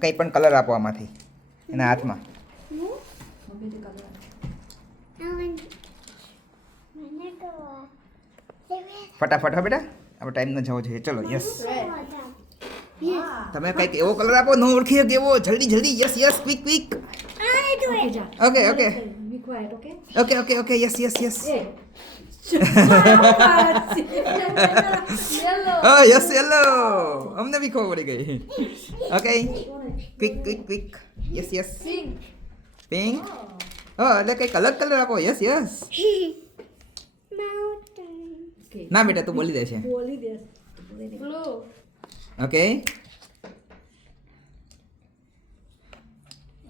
કંઈ પણ કલર આપો આમાંથી એના હાથમાં. ફટાફટ હો બેટા, આપણે ટાઈમ ન જવો જોઈએ. ચલો યસ, તમે કંઈક એવો કલર આપો નો ઓળખી શકે એવો. જલ્દી જલ્દી, yes yes, quick quick. Okay okay okay okay okay, yes yes yes. Oh yes, yellow. અમને બી ખબર પડી ગઈ. Okay, quick quick quick. Yes yes. Pink. oh એટલે કંઈક અલગ કલર આપો. Yes yes. ના બેટા, તું બોલી દે છે. Blue. Okay,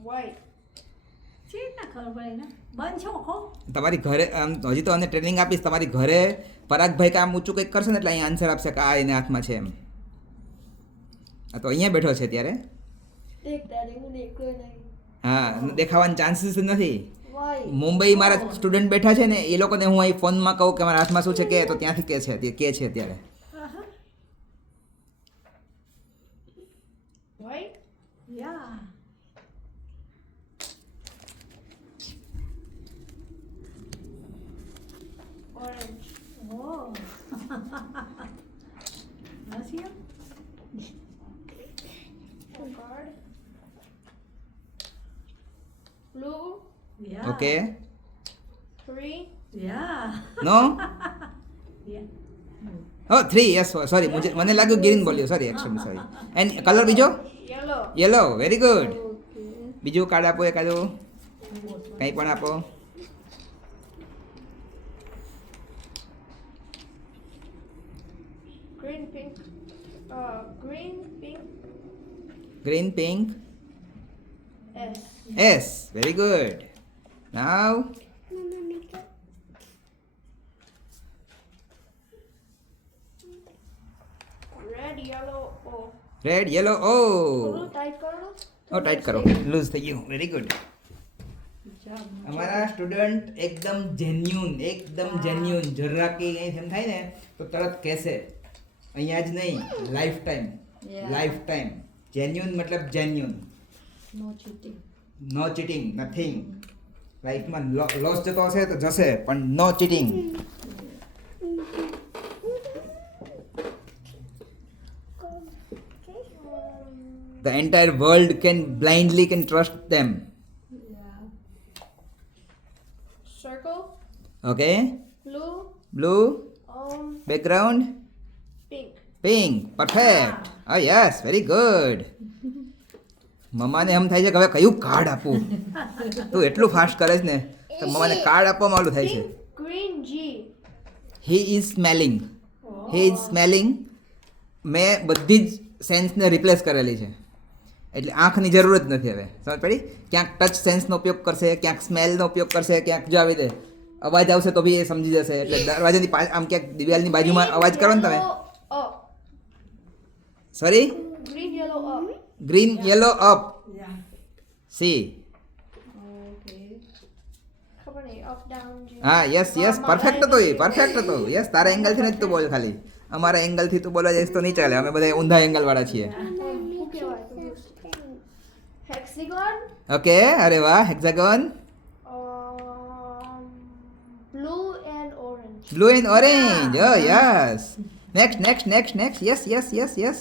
White. તમારી ઘરે હજી તો અમને ટ્રેનિંગ આપીશ. તમારી ઘરે પરાગભાઈ કામ ઊંચું કંઈક કરશે ને એટલે અહીંયા આન્સર આપશે કે આ એને હાથમાં છે એમ. આ તો અહીંયા બેઠો છે ત્યારે. હા, દેખાવાના ચાન્સીસ નથી. White. મુંબઈ મારા સ્ટુડન્ટ બેઠા છે ને, એ લોકોને હું અહીં ફોનમાં કહું કે મારા હાથમાં શું છે કે, તો ત્યાંથી કે છે અત્યારે. White. Orange. Card. Blue. Okay, 3. No O 3. Yes, sorry, મને લાગ્યું ગ્રીન બોલ્યો. Sorry, actually sorry. And colour બીજો Yellow. યલો. Very good. બીજું કાર્ડ આપો એકાદું, કંઈ પણ આપો. Green, pink. Green, pink. Green, pink, S. S. Very good. Now Red, yellow, O. Red, yellow. O Blue, tight karo. O tight કરો, loose થઈ ગયું. Very good. અમારા સ્ટુડન્ટ એકદમ જેન્યુન. જરા કે કંઈ એમ થાય ને તો તરત કહેશે. અહીંયા જ નહીં, લાઈફ ટાઈમ. જેન્યુન મતલબ જેન્યુન. નો ચીટિંગ, નથિંગ. લાઈફમાં લોસ જતો હશે તો જશે, પણ નો cheating. The entire world can blindly trust them. Circle. Okay, Blue. blue background, Pink. perfect. Oh yes, very good. મમ્માને એમ થાય છે કે હવે કયું કાર્ડ આપું. તું એટલું ફાસ્ટ કરે છે ને તો મમ્માને કાર્ડ આપવામાં ઓલું થાય છે. Pink. Green, G. He is smelling. મેં બધી જ સેન્સને રિપ્લેસ કરેલી છે, એટલે આંખની જરૂર જ નથી હવે. સમજ પડી? ક્યાંક ટચ સેન્સનો ઉપયોગ કરશે, ક્યાંક સ્મેલનો ઉપયોગ કરશે, ક્યાંક જો આવી દે અવાજ આવશે તો બી એ સમજી જશે. એટલે દરવાજાની આમ ક્યાંક દિવાલની બાજુમાં અવાજ કરો ને તમે. Up. Sorry, Green, yellow, up. Green, yellow, up. C. ખબર નહીં, up, down, G. હા, યસ પરફેક્ટ હતો. યસ, તારા એંગલથી જ તું બોલ. ખાલી અમારા એંગલથી તું બોલવા જઈશ તો નહીં ચાલે. અમે બધા ઊંધા એંગલ વાળા છીએ. શું કહેવાય? Hexagon. ઓકે, અરે વાહ. Hexagon, Blue and orange. Blue and orange. O yes. Next. Yes.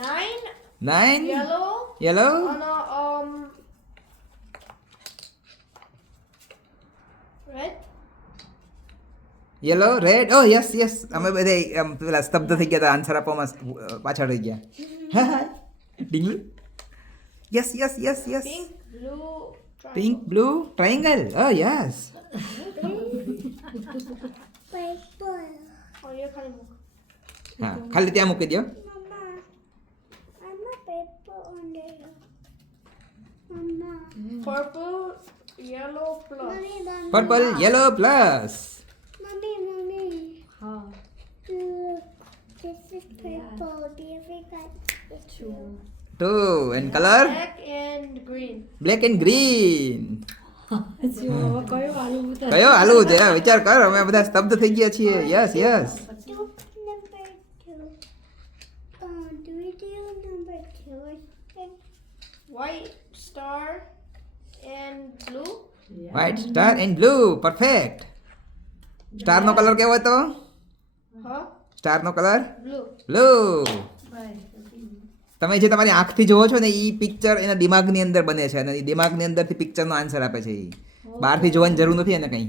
9. 9. Yellow. Yellow. Red. Yellow, red. O yes. અમે બધા પેલા સ્તબ્ધ થઈ ગયા હતા આન્સર આપવામાં, પાછળ રહી ગયા. ડીંગલી. Yes. Pink. Blue. Pink, blue, triangle. O yes. Oh, ये खाली मुख. હા, ખાલી ત્યાં મૂકી દો. Purple. Yellow plus. Purple, yellow plus. This is purple. Do you think that's two? 2. And color? Black and green. Black and green. કયો કયો હાલવું છે? વિચાર કર. અમે બધા સ્તબ્ધ થઈ ગયા છીએ. Yes. Two number two. Do we do number two? White star and blue. White star and blue perfect સ્ટારનો કલર કેવો હતો Huh? સ્ટારનો કલર Blue. બ્લુ તમે જે તમારી આંખથી જોવો છો ને એ પિક્ચર એના દિમાગની અંદર બને છે અને એ દિમાગની અંદરથી પિક્ચરનો આન્સર આપે છે એ બહારથી જોવાની જરૂર નથી એને કંઈ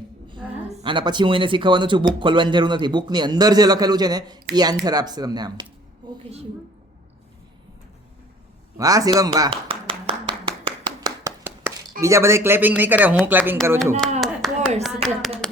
આના પછી હું એને શીખવવાનું છું બુક ખોલવાની જરૂર નથી બુકની અંદર જે લખેલું છે ને એ આન્સર આપશે તમને આમ Okay, Shiva. વાહ શિવમ વાહ બીજા બધા ક્લેપિંગ નહીં કરે હું ક્લેપિંગ કરું છું Of course.